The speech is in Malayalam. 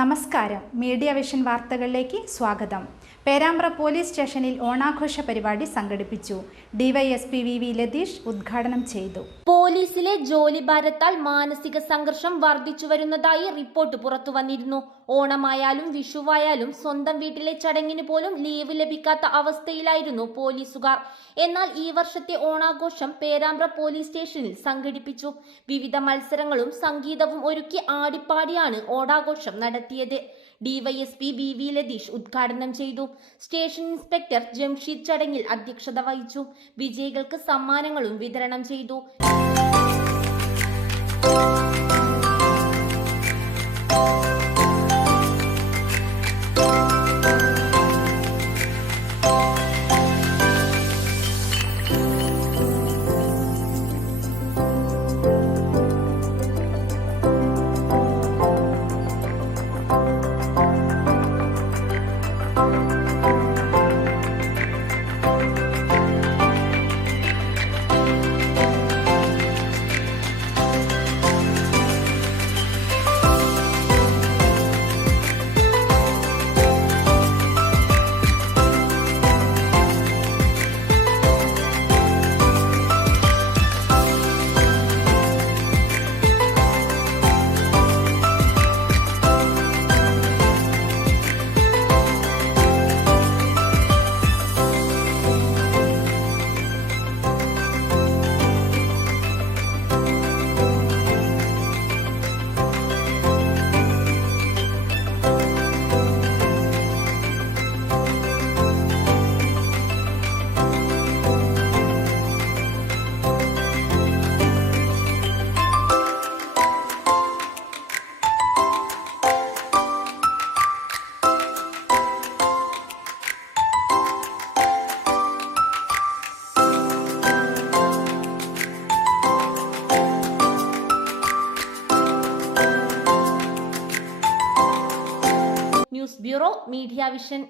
നമസ്കാരം. മീഡിയ വിഷൻ വാർത്തകളിലേക്ക് സ്വാഗതം. പേരാമ്പ്ര പോലീസ് സ്റ്റേഷനിൽ ഓണാഘോഷ പരിപാടി സംഘടിപ്പിച്ചു. ഡിവൈഎസ്പി വി ലതീഷ് ഉദ്ഘാടനം ചെയ്തു. പോലീസിലെ ജോലിഭാരത്താൽ മാനസിക സംഘർഷം വർദ്ധിച്ചു വരുന്നതായി റിപ്പോർട്ട് പുറത്തുവന്നിരുന്നു. ഓണമായാലും വിഷുവായാലും സ്വന്തം വീട്ടിലെ ചടങ്ങിന് പോലും ലീവ് ലഭിക്കാത്ത അവസ്ഥയിലായിരുന്നു പോലീസുകാർ. എന്നാൽ ഈ വർഷത്തെ ഓണാഘോഷം പേരാമ്പ്ര പോലീസ് സ്റ്റേഷനിൽ സംഘടിപ്പിച്ചു. വിവിധ മത്സരങ്ങളും സംഗീതവും ഒരുക്കി ആടിപ്പാടിയാണ് ഓണാഘോഷം നടത്തിയത്. ഡിവൈഎസ്പി വി ലതീഷ് ഉദ്ഘാടനം ചെയ്തു. സ്റ്റേഷൻ ഇൻസ്പെക്ടർ ജംഷീദ് ചടങ്ങിൽ അധ്യക്ഷത വഹിച്ചു. വിജയികൾക്ക് സമ്മാനങ്ങളും വിതരണം ചെയ്തു. News bureau, media vision.